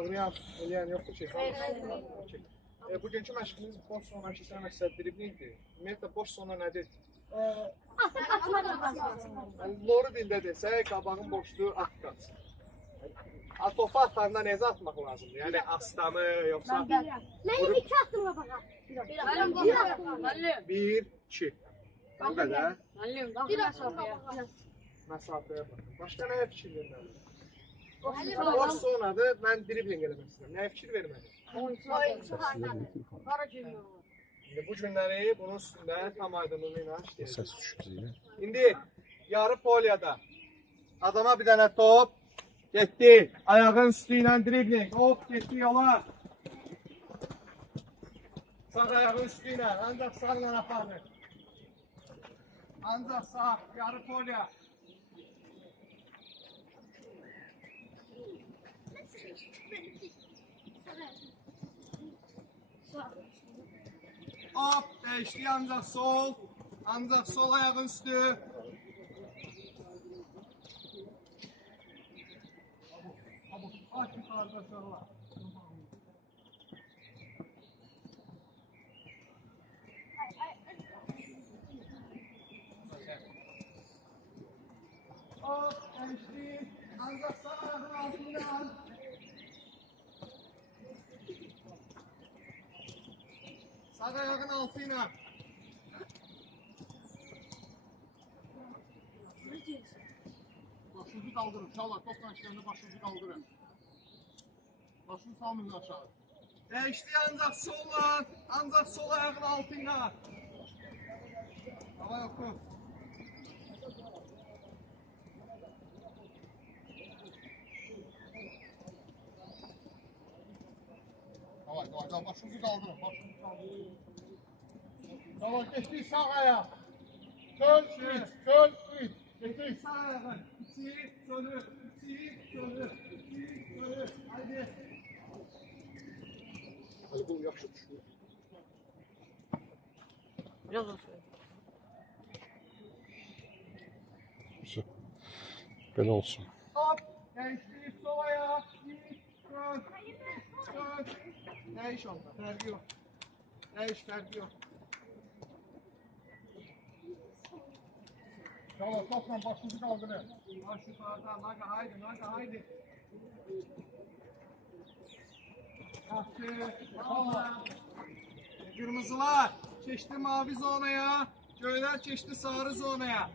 Ağrıyan, eləyən yoxdur ki. Bugünkü məşqimiz boş sonraki isə məqsəd driblingdir. Ümumiyyətlə, boş sonra nədir? Loru dildə desək, qabağın boşluğu at qatsın. Topu atanda necə atmaq lazımdır? Yəni, astanı, yoxsa... Mənim 2 attım qabağa. 1, 2. Bu qədər. Bir məsafəyə. Məsafəyə baxın. Başqa nəyə fikir verməliyim? Boş sonradır, mən dribling eləmək istəyirəm. Nəyə fikir verməliyim? Bu günləri bunun üstündə tam aydınlığıyla işləyəcəyik. İndi yarı polyada adama bir dənə top getdi. Ayağın üstü ilə dribling. Hop, getdi yola. Sağ ayağın üstü ilə, ancaq sağla aparır. Ancaq sağ, yarı polya. Hop, değişti ancaq sol. Ancaq sol ayağın üstü. Aç yukarıda sola. Hop, değişti. Ancaq sağ ayağın altından. Sağ ayağın altıyla. Başınızı kaldırın. Çağlar, topla işlerinde başınızı kaldırın. Başını salmayın aşağı. Değişti ancak solla. Ancak sol ayağın altıyla. Hava oku. Davay, başınızı kaldırın. Başınızı kaldırın. Davay, geçti sağ ayak. Kön, üç. Geçti sağ ayağın. İki, sönür. Haydi. Hadi bunu yaxşı düşün. Biraz olsun. Böyle olsun. Hop, geçti sol ayak. Kön. Değiş onda, fərqi yox. Fərqi yox. Tamam, topla başınızı kaldırın. Baş yukarıda, haydi. Yaxşı, tamam. Kırmızılar keçdi mavi zonaya, göylər keçdi sarı zonaya.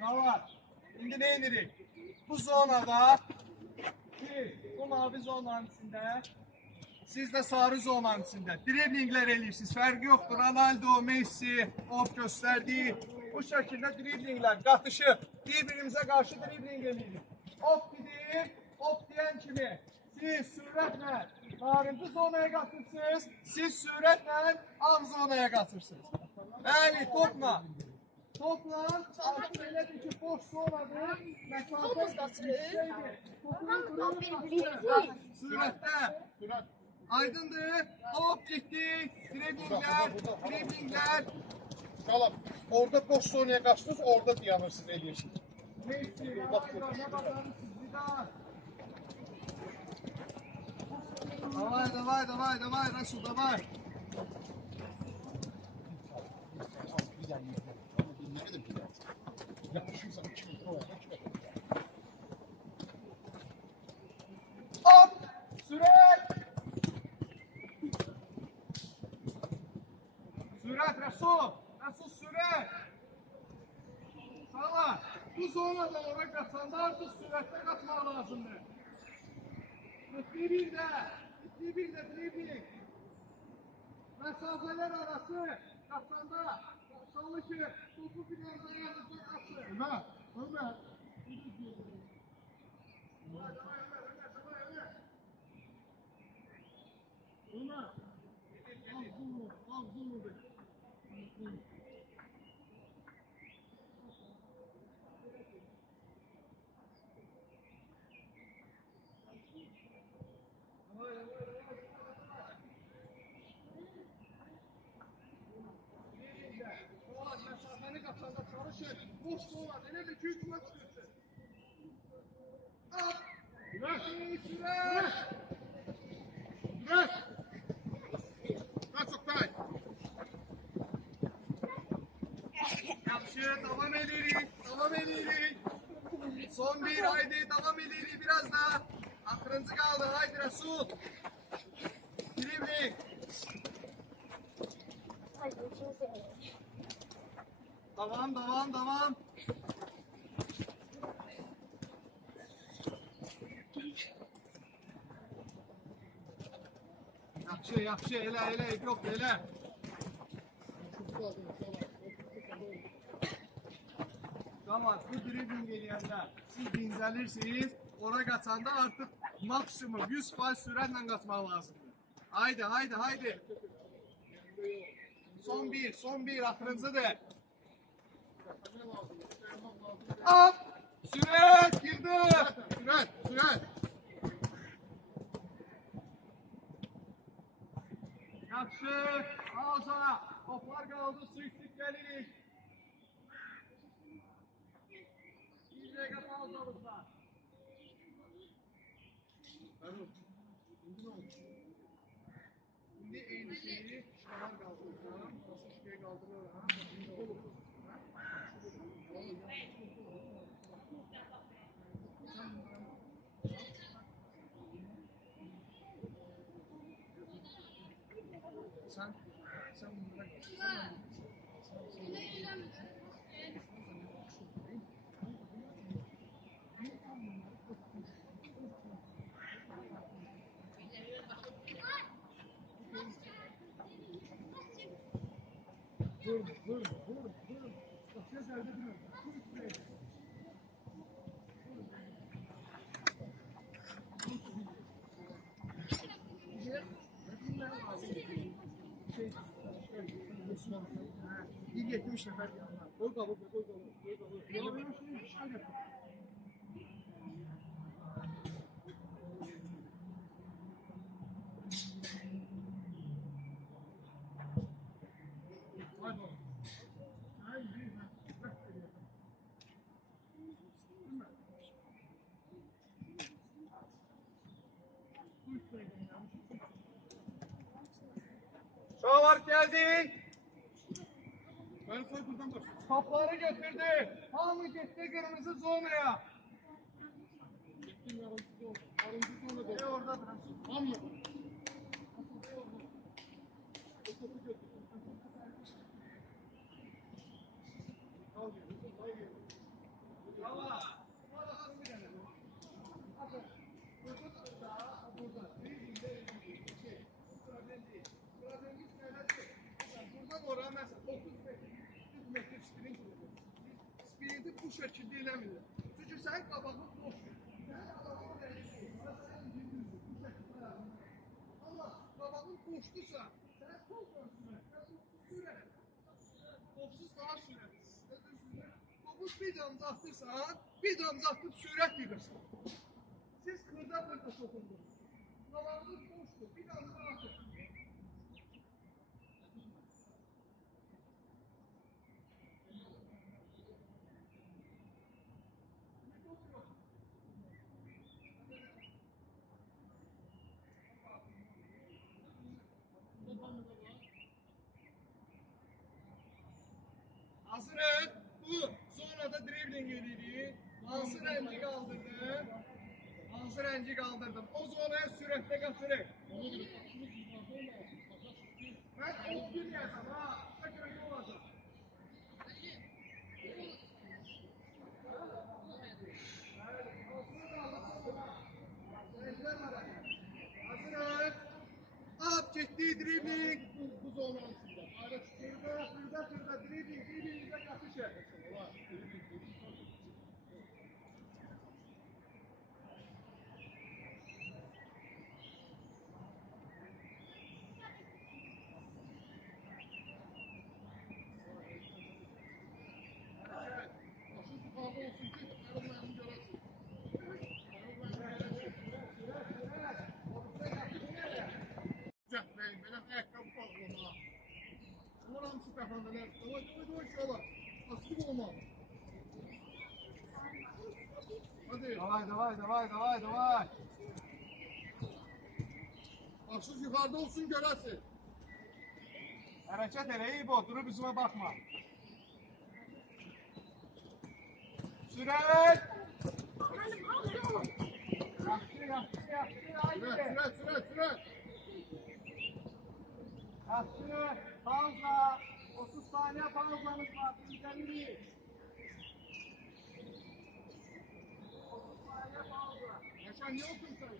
Tamam. Şimdi ne indirik? Bu zonada bu mavi zonanın içinde, siz de sarı zonanın içinde driblingler edirsiniz. Fərqi yoxdur. Ronaldo, Messi, hop gösterdiği bu şekilde driblingler qatışıb. Bir-birimizə qarşı dribling edirik. Hop gidir, hop diyen kimi siz sürətlə narıncı zonaya qatırsınız, siz sürətlə ağ zonaya qatırsınız. Bəli, topla. Topla, artıq elədir ki, boş zonadır, məsafə yüksəkdir. Sürətdə, aydındır, hop getdik, driblinglər. Qalab, orada boş zonaya qaçdınız, orada dayanırsınız, edirsiniz. Messi, ne bakarırsınız Zidane. Davay, Resul, davay. Hop! Sürat! Sürat Resul! Resul sürat! Sağla! Bu zonadan oraya kaçanda artık süratle kaçmak lazımdır. Ciddi bir de dribling. Mesafeler arası kaçanda salı ki topu bir yerden yanınca kaçır. Ömer. Ömer. Az bunu. Sola. Elə bir ki, yola çıxırsın. At. Sürət. Yaxşı, davam edirik. Son bir, haydi, davam edirik biraz daha. Axırıncı qaldı, haydi Rəsul. Dribling. Davam. Yaxşı, elə, yox, elə. Tamam, bu dribling eləyəndə siz dincəlirsiniz, ora qaçanda artıq maksimum 100% sürətlə qaçmaq lazımdır. Haydi. Son bir, axırıncıdır. At! Sürət, girdi! Sürət! Yaxşı, al sana. Toplar qaldı, su-içdik gəlirik. Bir dəqiqə pauzamızda. İndi eyni şeyi şuralar qaldırırsan, nasıl şuraya qaldırırsan, sen bunlara Vur. Kaçıyor geldi değil mi? Bir 70 nefer yanlar. Koy kabı. Şavar geldi. Ben koy buradan bak. Topları götürdü. Hamı gitti kırmızı zonaya. Ne orada? Hamı. Sprinti bu şəkildə eləmirlər. Çünki sənin qabağın boşdur. Amma qabağın boşdursa, sən topla sürət. Topsuz daha sürətlisin. Topu bir damcı atırsan, bir damcı atıb sürət yığırsan. Siz xırda toxundunuz. Qabağınız boşdur, bir damcı atır. Hazırız. Bu zonada dribling edirik. Hansı rəngi qaldırdım? Hansı rəngi qaldırdım? O zonaya sürətlə qaçırıq. Mən 11 yazam ha. Bakın ne olacaq. Hazırız. At getdi dribling. Bu zonanın içində. Xırda driblingə qatışır. Oramı süper handeler. Davay yola. Asıl olma. Hadi. Davay. Başınız yukarıda olsun göresin. Hərəkət elə, İbo, durub üzümə baxma. Sürət! Yaxşı, Sürət. Yaxşı, pauza. 30 saniye pauzamız var, izləmirik. 30 saniye pauza. Yaşar niye otursun?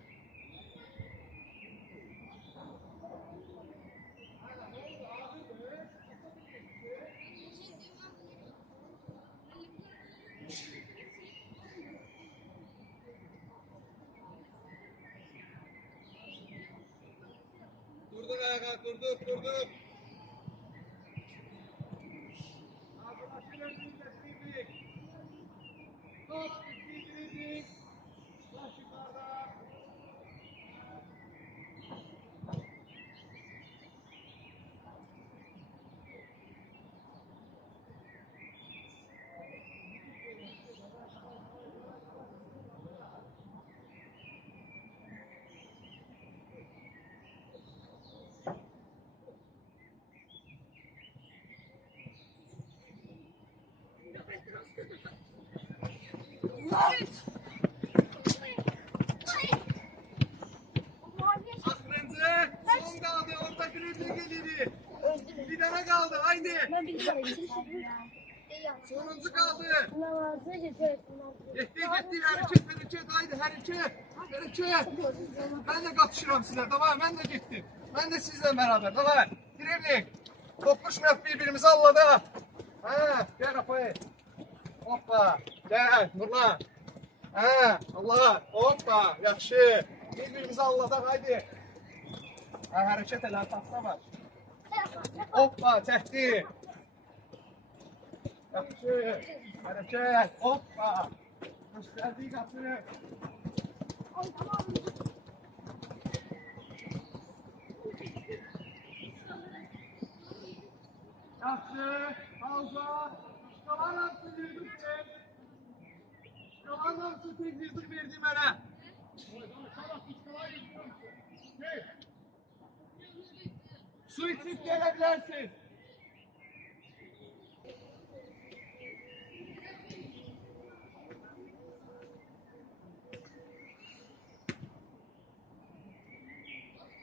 Durduk ayağa, durduk. Arkadaşlar önümüzde top, bitirdik. Baş yukarıda. Aklınızı son kaldı, orta kripli geliri. Bir tane kaldı, haydi. Sonuncu kaldı. Yetti, hareket, haydi hareket. Ben de katışıram size, tamam, ben de gittim. Ben de sizle beraber, tamam. Kriplik. Topuşmayalım birbirimizi Allah'da. Ha, gel Rafael. Hoppa, gel, Nurlan. Ha, Allah, hoppa, yaxşı. Birbirimizi Allah'da, haydi. Ha, hareket elə, taxta var. Hoppa, çəkdi. Yaxşı, hareket, hoppa. Göstərdik qapını. Yaxşı, pauza. Qalan hamısı yürüdük ben. Qalan hamısı tek yürüdük verdi mənə. Su içip gelebilirsin.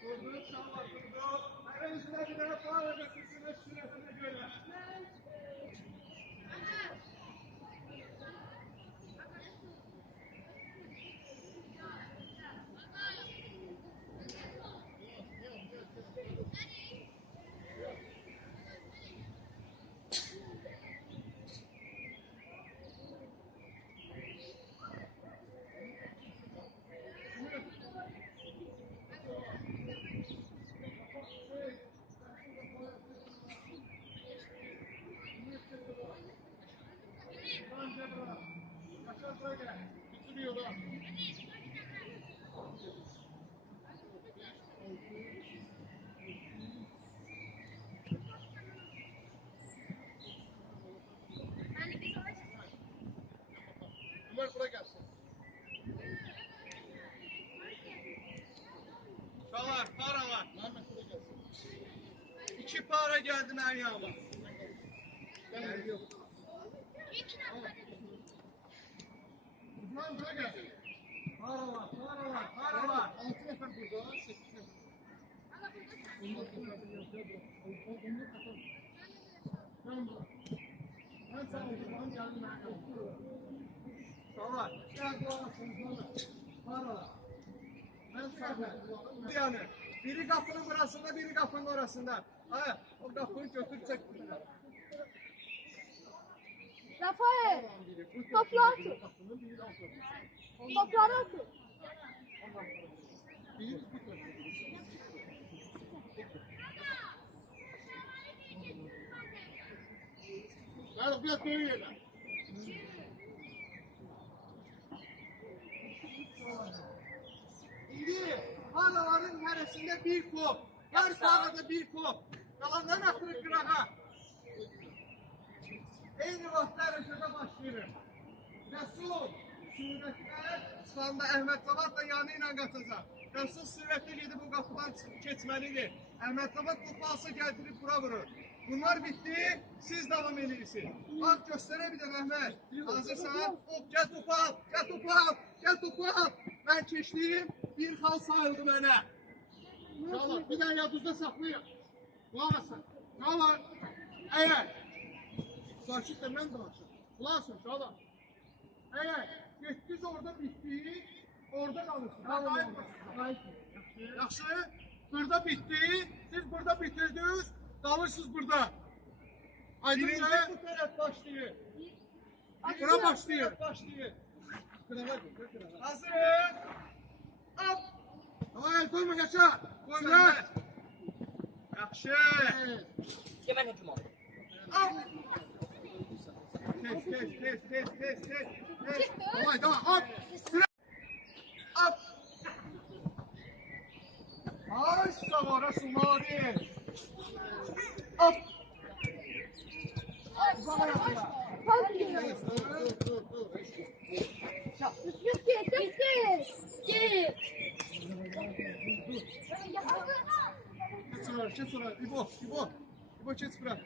Durduk, sağ ol, durduk. Her üstüne bir tane puan verirsin, süresine göre. Ömer buraya gelsin. Çalar, paralar. Mehmet buraya gelsin. 2 para geldi mənim yanıma. Ben yok. İbrahim buraya gelsin. Paralar. 6 nefer burada, 8 nefer. Onlar kadar yapıyor. Onlar kadar. Tamam. Ben sağ olun. Geldim. Çalar. Gel duasın. Paralar. Ben sağ olun. Yani biri kapının burasında, biri kapının orasında. Ha, o kapıyı götürecek. Rafael, topları atın. Topları atın. Gel biraz böyle. İndi paraların neresinde bir kop. Her parada bir kop. Kalandan atırıp kırağa. Eyni vaxt dərəcədə başlayırım. Resul, Sürətlər çıxanda Əhməd Cavad da yanı ilə qaçacaq. Rəsul sürətli gedib bu qapıdan çıxıb keçməlidir. Əhməd Cavad topu alsa gəldirib bura vurur. Bunlar bitti, siz devam edirsiniz. Bak göstərə bir də Məhməd. Hazırsan? Hop, gəl topu al, gəl topu al, gəl topu al. Mən keçdim, bir xal sayıldı mənə. Çağlar, bir daha yadınızda saklayın. Kulak asın. Çağlar. Eğer. Sakit de ben de açın. Kulak asın Çağlar. Eğer geçtiniz orada bitti, orada kalırsın. Kalın orada. Yaxşı. Burada bitti, siz burada bitirdiniz, kalırsınız burada. Aydın Birinci ya. bu tərəf başlayır. Bura başlayın. Başlayır. Kırağa. Hazır. Hop. Hayır, koyma yaşa. Koy Koyma. Məhməd. Yaxşı. Evet. Hemen hücum oldu. Hop. Tez. Tamam, tamam, hop. Hop. Ay savara sumari. Hop. Uzan ayakla. Evet, dur. Git. Geç sonra. İbo. İbo geç bırak.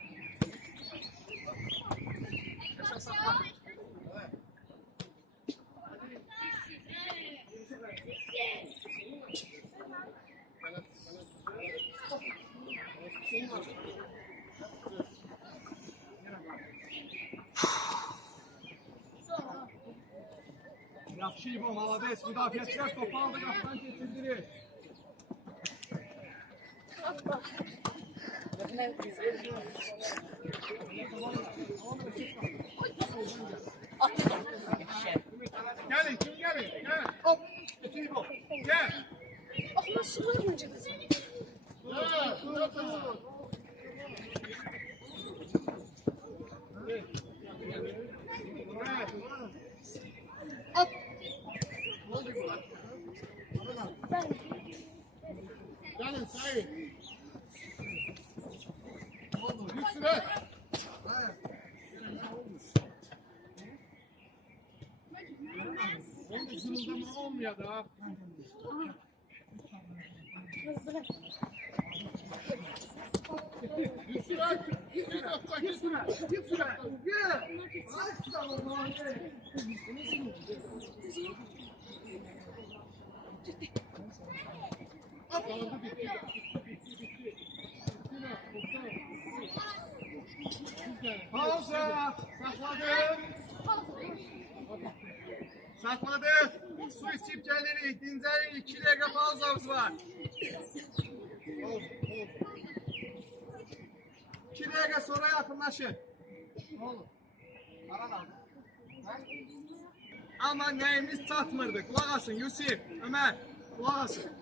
Yaxşı İbo, malades. Müdafiəçilər topu aldı, qapıdan keçirdirir. Gelin, kim gelin? Gel. Hop. Getir İbo. Gel. Aklıma sığmayacak. Evet, dur. Evet. Hop. Gelin sayın. Bir süre. Onun zırıldama olmuyor da. Bir süre. Git süre. Gel. Ay savunma. Kaldı bitti. Pauza. Sakladık. Su içip gelirik. Dincəlirik. 2 dəqiqə pauzamız var. 2 dəqiqə sonra yaxınlaşın. Ne olur? Aran aldı. Ama neyimiz çatmırdı. Kulak asın Yusuf, Ömer. Kulak asın.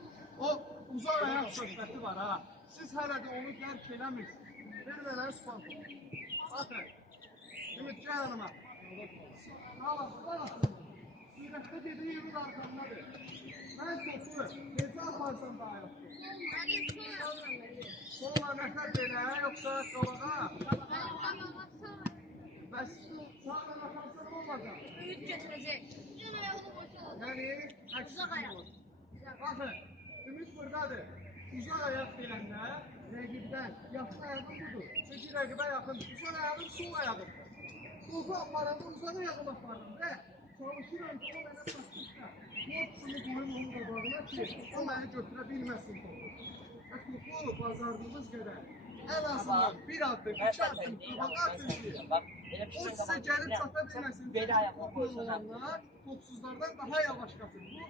O uzaq ayak söhbəti var ha. Siz hələ də onu dərk eləmirsiniz. Ver mənə sponsor. Atın. Ümit gəl yanıma. Tamam, kulak asın. Sürətdə dediği yılın arkamdadır. Ben topu necə aparsam daha yoxdur. Sola nəfər belə, yoxsa qabağa? Bəs sağla aparsan olmazaq. Yani bakın, Ümit buradadır. Uzaq ayaq gələndə rəqibdən yaxın ayağım budur. Çünki rəqibə yaxın. Uzaq ayağım sol ayağım. Topu aparanda uzaq ayağım apardım və çalışıram ki o mənə satmışda. Topsunu qoyum onun qabağına ki o məni götürə bilməsin topu. Və topu bazardığımız qədər en azından bir adım, 2 adım qabağa atın ki o sizə gəlib çata bilməsin. Toplu olanlar topsuzlardan daha yavaş qaçır. Bu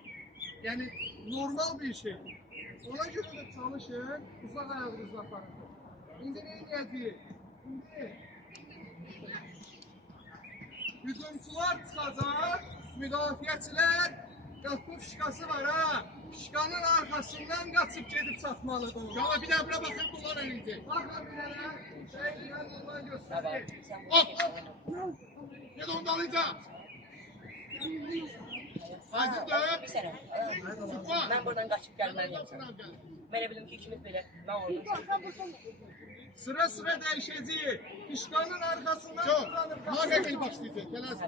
yani normal bir şey. Ona göre de çalışın, uzak ayağınızla aparın. İndi ne edəcəyik? İndi hücumçular çıxacaq, müdafiəçilər qapı fişkası var ha. Fişkanın arkasından qaçıb gedib çatmalıdır. Çağlar bir daha buna bakın kullan elinizi. Baxın bir dənə, şeydən bundan göstərir. Hop. Gel onu da alacağım. Aydın da. Bir sene. Ben buradan kaçıp gelmeliyim sana. Ben de bildim ki ikimiz böyle. Ben oradayım. Sıra sıra dəyişəcəyik. Fişkanın arkasından Çok. kullanıb Maga gel başlayacak. Gel az.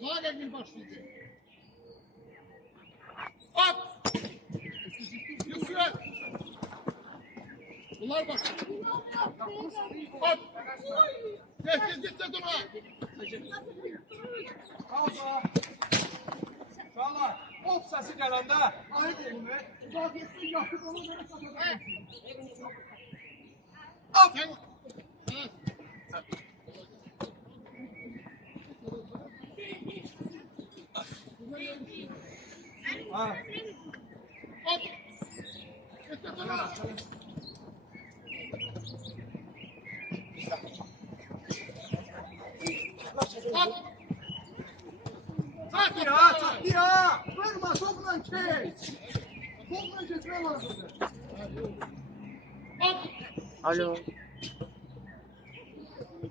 Zaten bir başlayacak. Hop! Yusuf! Bunlar bak. Hop! Tehdit git de durma. Pauza. Uşaqlar, hop səsi gələndə ayıq olun. Müdafiəsi yaxın olun, mənə satacaq. Hop! Sen... Ha. Ha. Hop! Git de durma. Hop! Çatdı ya, çatdı ya. Vurma, topla kes. Topla kesmeye lazımdır. Hop! Alo.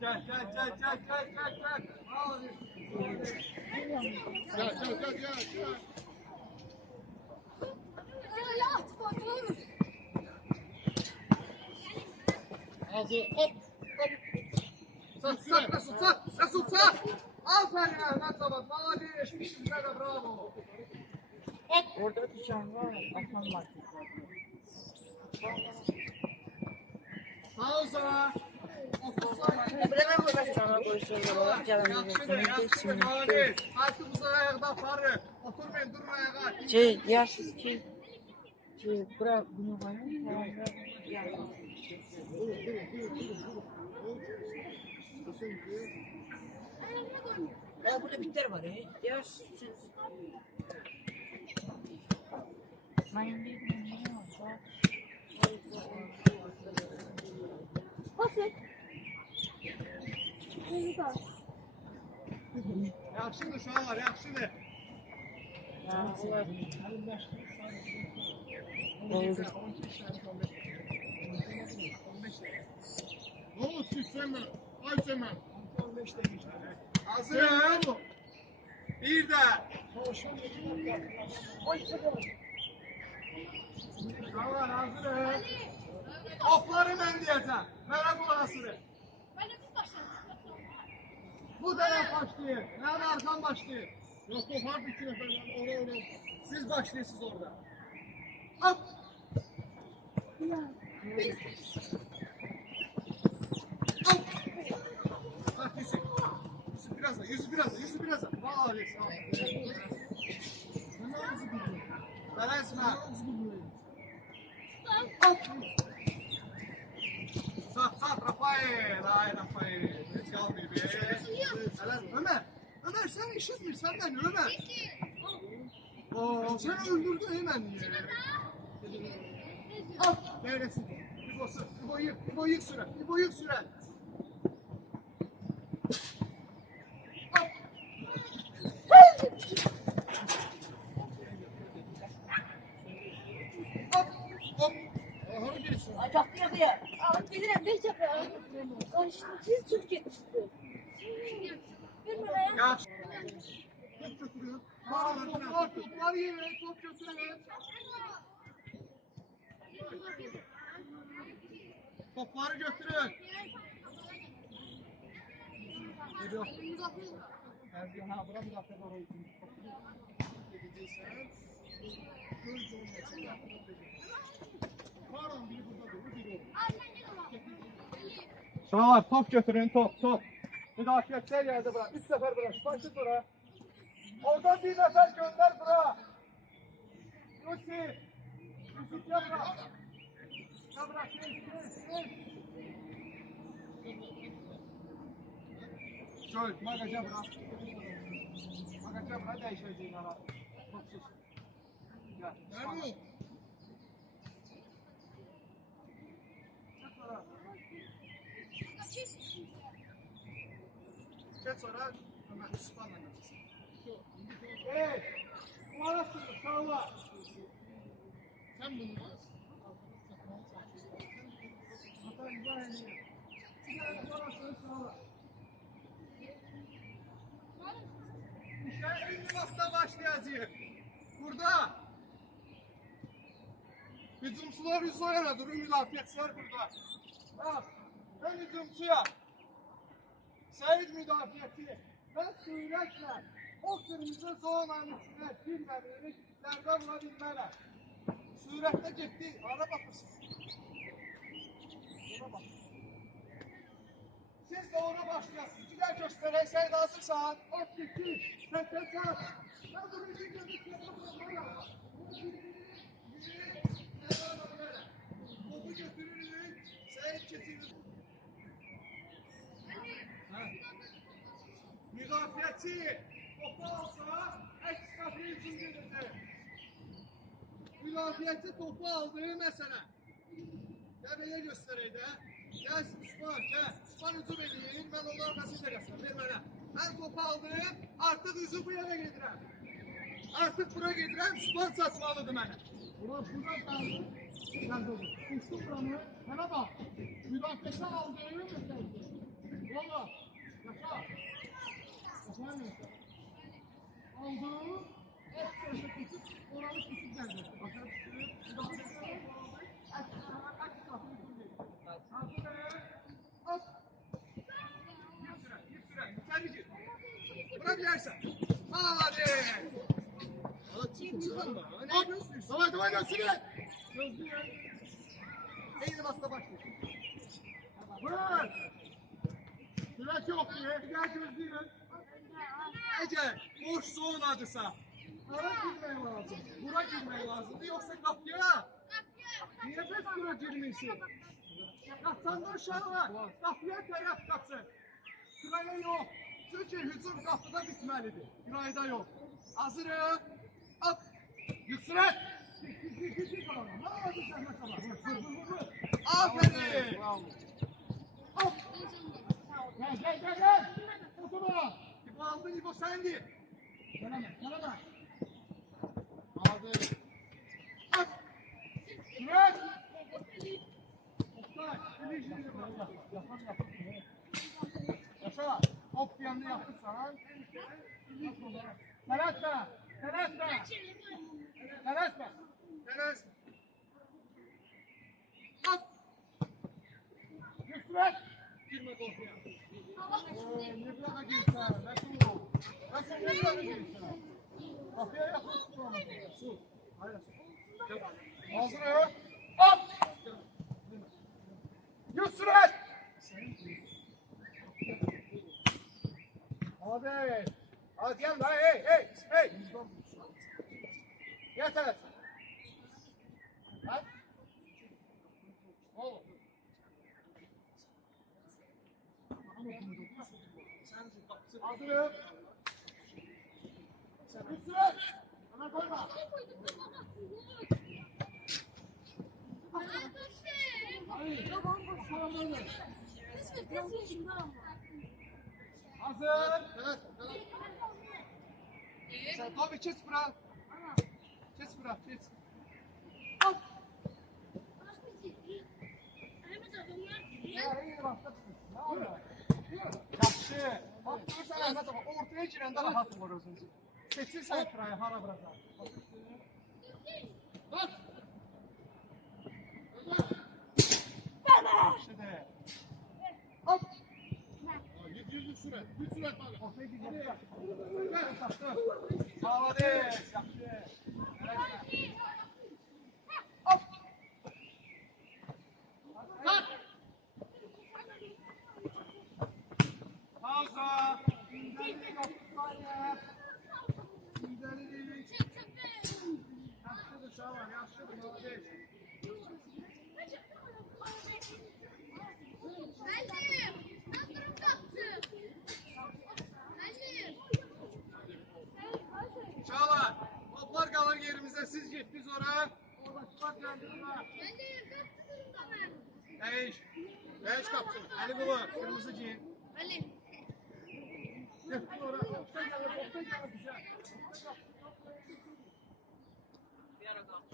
Gel. Al. Gel. Ya at bakalım. Hazır. Hop! Sat, Resul, sat. Aferin Ahmet Sabat, mavi. Size de bravo. Hop! Orada dükkan var. Bakan var. Pauza. 30 saniye. Bilemem bu ben sana koysun. Yaxşıdır, mavi. Artıq ayaqda aparır. Oturmayın, durun ayağa. Diyorsunuz ki bura bunu var mı? Ya burada bitter var ya. Diyorsunuz. Pas et. Çocuklar. Yaxşıdır uşaqlar, yaxşıdır. Ne olur süsleme. Ay Cemal. Hazırım. Bir de. Uşaqlar, hazırım. Topları mən deyəcəm. Mənə qulaq asırım. Bu tərəf başlayır. Mənim arkam başlayır. Yok kopar bir iki nefer. Oraya. Siz başlayırsınız orada. Hop. Hop. Bak Yusuf. Yusuf biraz da. Mavi. Ben esme. Hop. Sat Rafael. Ay Rafael. Hiç kalmıyor be. Ömer sen işitmirsən beni Ömer. Sen öldürdün hemen ya. Al. Neredesin? İbo yık süren. Hop. Ahırı geçsin. Çaktı ya. Abi gelirim bir yapıyor. Karşıda siz Türkiye. Bir numara. Yaş. Top götürüyor. Toplar yere top götürüyor. Topları götürün. Geliyor. Erdoğan ha bura bir dakika doğru olsun. Şahat top götürün top. Müdafiətlər yerde bırak. 3 sefer bırak. Başlı bırak. Oradan bir nefer gönder bırak. Yusuf ya bırak. Ya bırak. Şöyle magaca bırak. Magaca bırak değişeceğin ara. Topsuz. Gel. Nerede? Geç sonra Ömer İspan'la getirsin. Hey! Numarasın uşağlar. Sen bunu al. Hatta izah edeyim. Sigara numarasın uşağlar. İşte ünlü vakta başlayacağız. Burada. Hücumçular yüz oynadı. Müdafiəçilər burada. Bak. Ben hücumçuyum. Seyit müdafiəçi. Ben sürəklə o kırmızı zonanın içine girmediğini lərdə vura bilmələr. Sürətdə getdi, ara baxırsın. Ona bak. Siz de ona başlayasınız. Güzel göstereyim, sen de hazırsan. At gitti, sen sat. Ben bunu bir gözüküyorum. Topu götürürüm, sahip kesilir. Müdafiəçi topu alsa, ekstra bir hücum gelir. Müdafiəçi topu aldığı məsələ. Gəl belə göstərək də. Gəl Osman, gəl. Osman hücum edeyim, mən onların arasını eləsəm, ver mənə. Mən topu aldım, artıq hücum bu yerə gedirəm. Artıq bura gedirəm, Osman saçmalıdır mənə. Ulan şuradan kaldı. Geldi olur. Uçtu buranı. Bana bak. Müdafiesi aldı. Öyle mi geldi? Valla. Yaşa. Yaşa mı? Aldı. Ekstra tutup oranı tutup geldi. Bakın. Müdafiesi aldı. Buna bilərsən. Hadi. Давай, давай, götürün. Eyni vaxtda başlayın. Vur. Sürat yok diye. Gel gözlüyün. Əgər boş zonadırsa, hara girmək lazım? Bura girmək lazımdır, yoxsa qapıya? Niyə bəs bura girmirsin? Qaçanda uşaqlar, qapıya tərəf qaçın. Qıraya yox. Çünki hücum qapıda bitməlidir. Qırayda yox. Hazırıq. At. Yusret. Aferin. Hop. Gel. Oturma. İbo aldın, İbo səndi. Geleme. Hadi. At. Sürat. Yaşa. Hop bir anda yapırsan. Telaşma. Teres. At. Yusret. Girme korkuya. Ne kadar girsen. Nasıl ne kadar girsen. Kapıya yaklaşsın onu. Su. Hayır. Hazır ya. Hop. Yusret. Hadi. Hadi gel lan hey. Gel Teres. Hadi. Oğlum. Hazırım. Yusret. Bana koyma. Hayır. Sana böyle. Hazır. Telas. Sen tabii geç bura. Geç bura, geç. Hop. Ya iyi başla. Ne oluyor? Yaxşı. Bak görsən Əhməd ağa, ortaya girəndə rahat olur özünüzü. Seçirsən kırayı, hara vuracaq. Bak. Yaxşıdır. Hop. Yüz süret. Yüz süret bak. Ortaya girəcək. Gel, saçdı. Sağladız. Yaxşı. Hop. Kalk. Pauza. İndəlilik yapsınlar. İndəlilik. Yaxşıdır, sağ ol. Yaxşıdır, malades. Çağlar, toplar kalır yerimize, siz gittiniz oraya. Oradakiler geldi buna. Değiş kapsın. Ali Baba, kırmızı giyin. Gitti oraya. Topta gelir, güzel.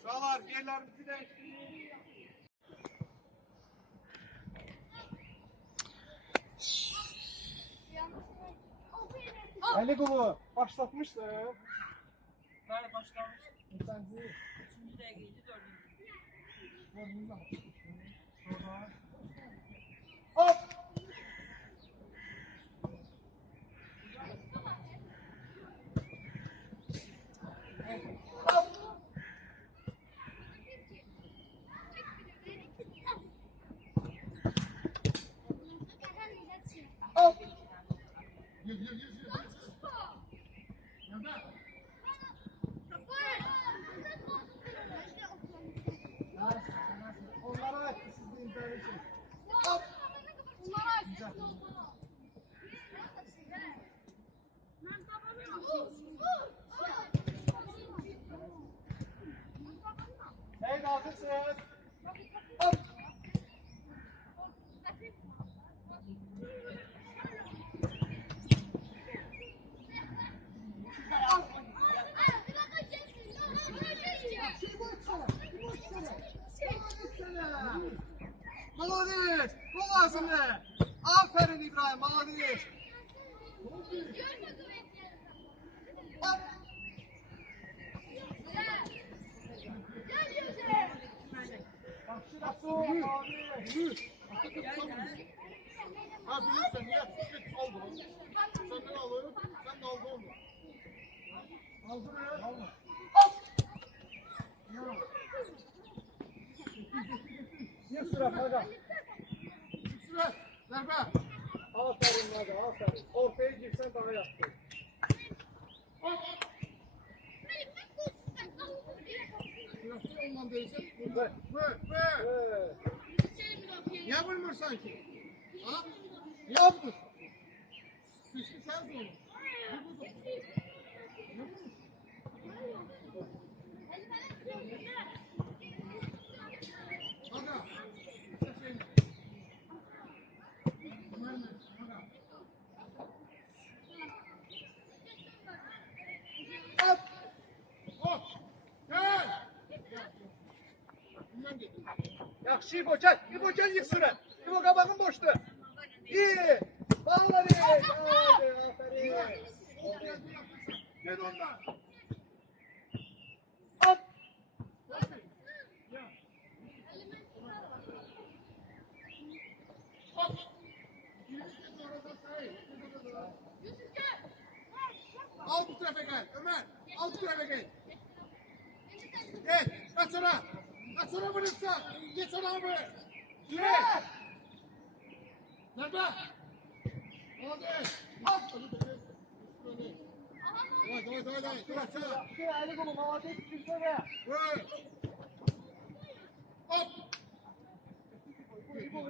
Çağlar, yerlerimizi değiştirin. Ali Baba, başlatmıştı. Böyle başlamış. Sen değil. 3. dakikaydı 4. Gördünüz mü? Sonra. Hop! Maladies. Bu lazımdır. Aferin İbrahim. Maladies. Hop. Ha bilirsen ya. Git al bunu. Sen ne alıyorsun? Sen de al bunu. Al bunu. Bir sıra hadi. Şuraya. Zerbe. Aferin hadi aferin. Ortaya girsen daha yaptın. Şurası ondan değilsin. Ver. Ver. Evet. Niye vurmursan ki? Ha? Niye vurmursun? Kışkı sen zorun. Aga. Hop. Hop. Gel. Bundan git. Yaxşı İbo gel. İbo gel yık sıra. İbo qabağın boşdu. İyi. Maladies. Hadi aferin. Gel ondan. Hop. Hop. Al bu tarafa gel Ömer. Al bu tarafa gel. Gel. Kaç ona. Kaç ona vurursan. Geç ona vur. Gel. Nerede? Hadi. Hop. Давай. Dur açsana. Şu eli kolu maladies güzel. Vur. Hop. İbo.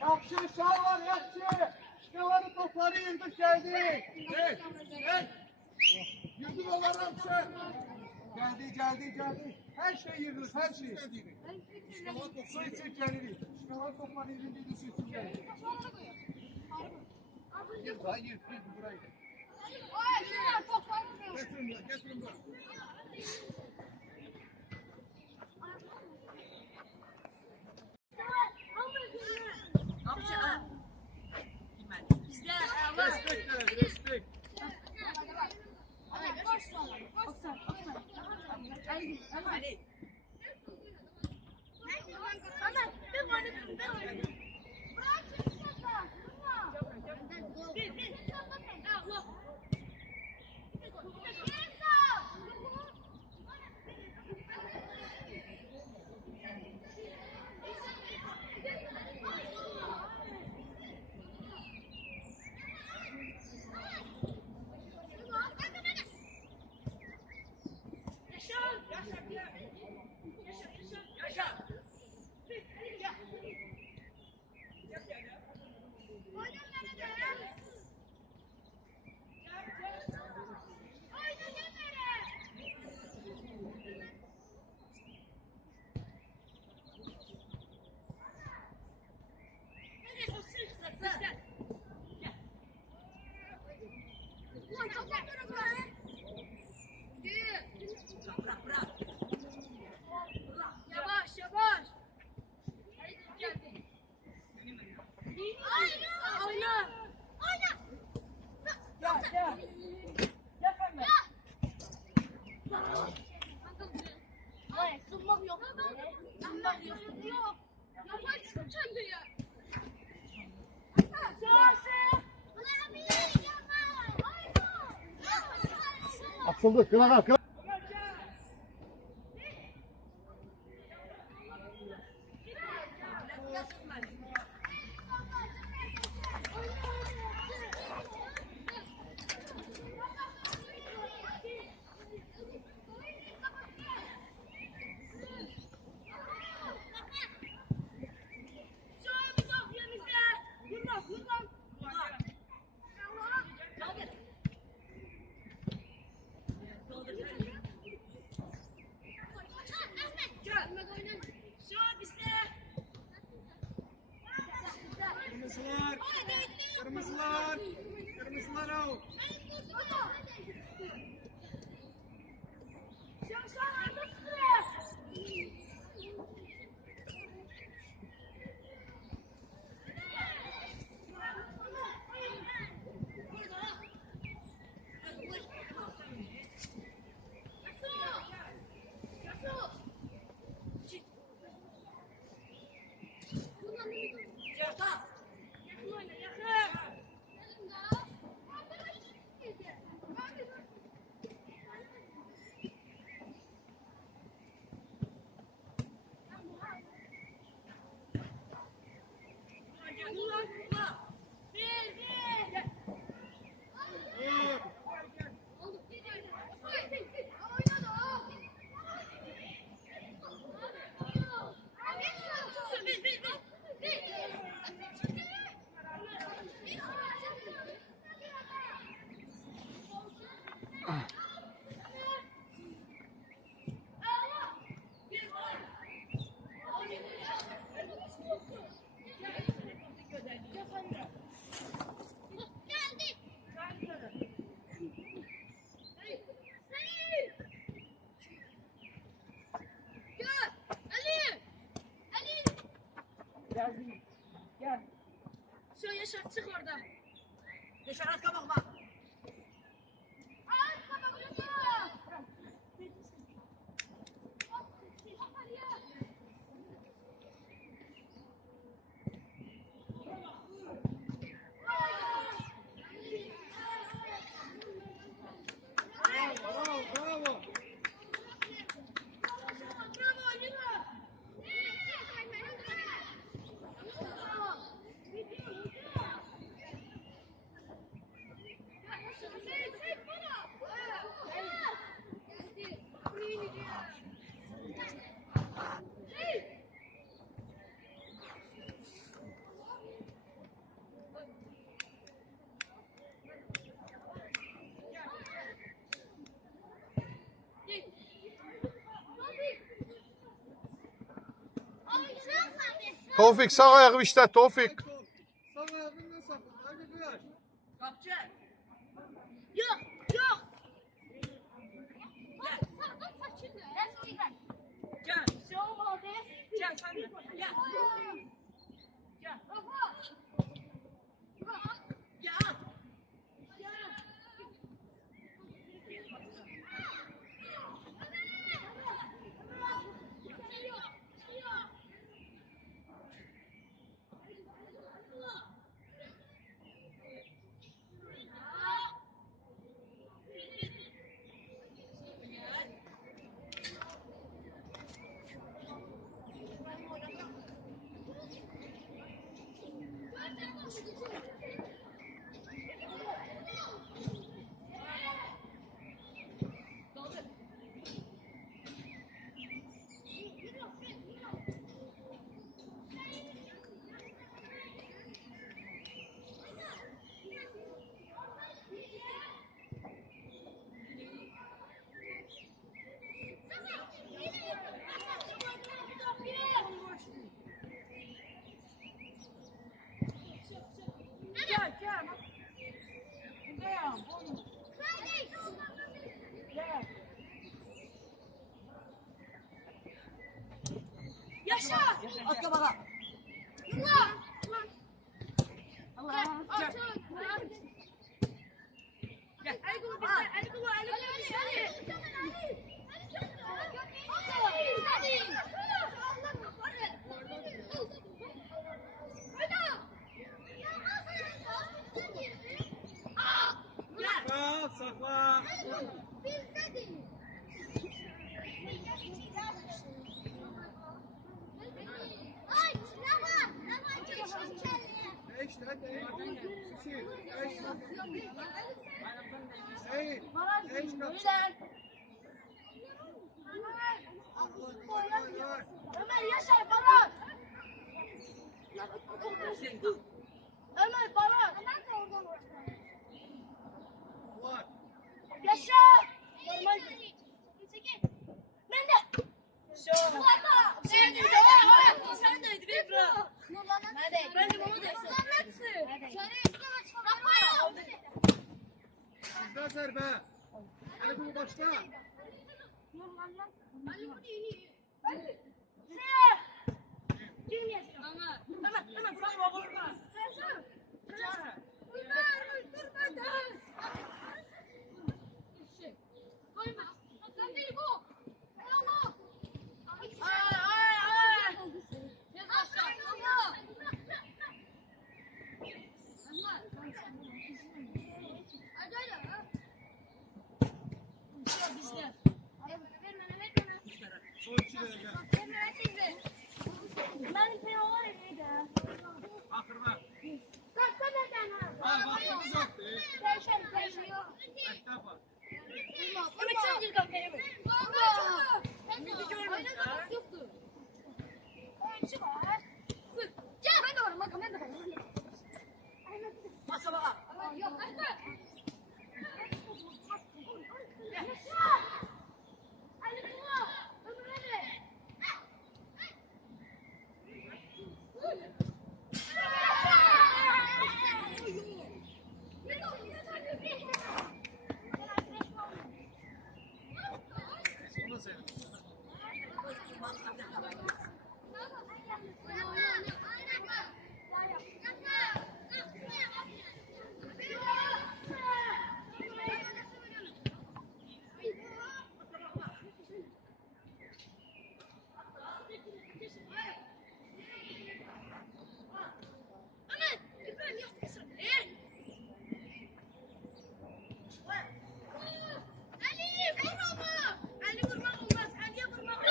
Yaxşı sağ var yaxşı. Şuraları topları yırdık geldi. Gel. Yürüdün onlardan sen. Geldi. Her şey yırdık her şey. Su içip gelirik. Şuraları topları yırdık su içip gelirik. Yır burayı. Getirin buraya. Respekt. Açıldı. Kırak. Kırmızılar out. Geldim. Gel. Şu Yaşar çık orada. Yaşar at kabakma. Ay kabak yok. Bravo, bravo. Tevfik sağ ayağı işlet Tevfik. Sağ ayağından sakın. Hadi buyur. Kapçı. Yok, yok. Gel. Gel sen de. Gel. Gel. Gel. Gel. Gel. Buradayım. Gel. Yaşa. At kabağa. Allah. Allah. Gel. Gel. Ay kulu bir ay kulu ay kulu bir saniye. Bravo, sakla. Beş tane. Sisi. Beş tane. Seyit. Beş tane. Ömer Yaşar Baran. Ömer Baran. Var. Yaşar. Normal. Ben de. Sen de. Sen de. Bir bro. Ben de bunu dersin. Sizden zerbe. Hadi bu başla. Kim yaşıyor? Hemen bravo vurma. Son iki derece. Akırma. Ha, vaktimiz yok. Bekle bak. At kabağa.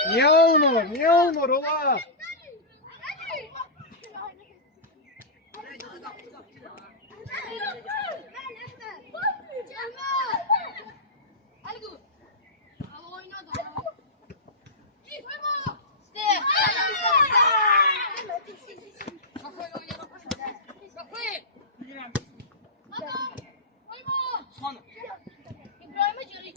Niye olmur? Niye olmur ola? İbrahim'e göre